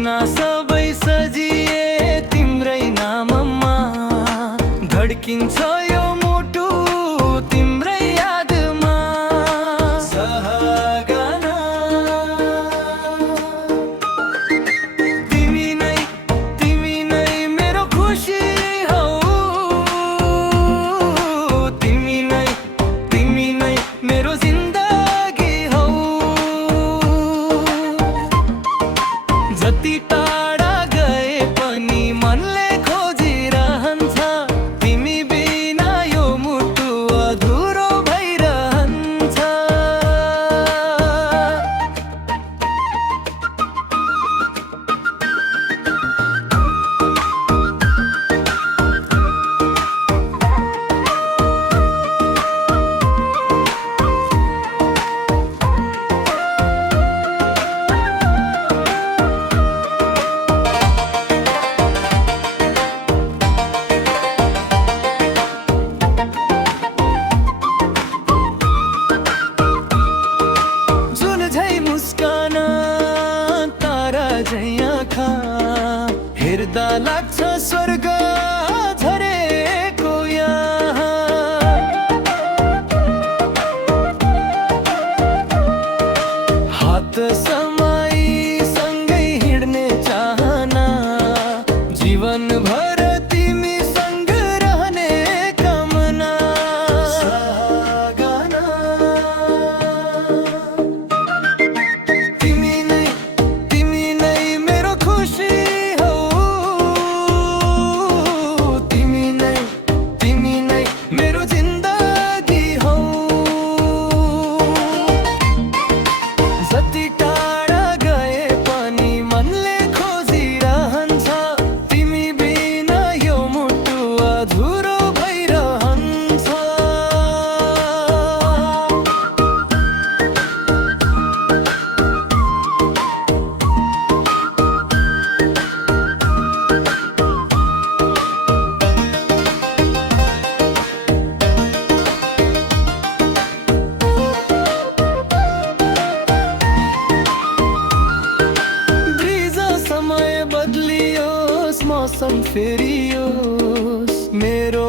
सपना सबै सजिए तिम्रै नाममा, धड्किन्छ यो मुटु तिम्रै यादमा। सहागना तिमी नै मेरो खुसी हौ, तिमी नै मेरो जिन्दगी हौ। जति टाढा गए पनि मनले खोजिरहन्छ, तिमी बिना यो मुटु अधुरो भइरहन्छ। हेर्दा लाग्छ स्वर्ग झरेको यहाँ, हात समाई सँगै हिँड्ने चाहना, जीवनभर तिमीसँग रहने कामना। सहागना तिमी नै मेरो खुसी, मेरो जिन्दगी हौ। जति टाढा गए पनि मनले खोजिरहन्छ, तिमी बिना यो मुटु अधुरो भइरहन्छ। मौसम फेरियोस्, मेरो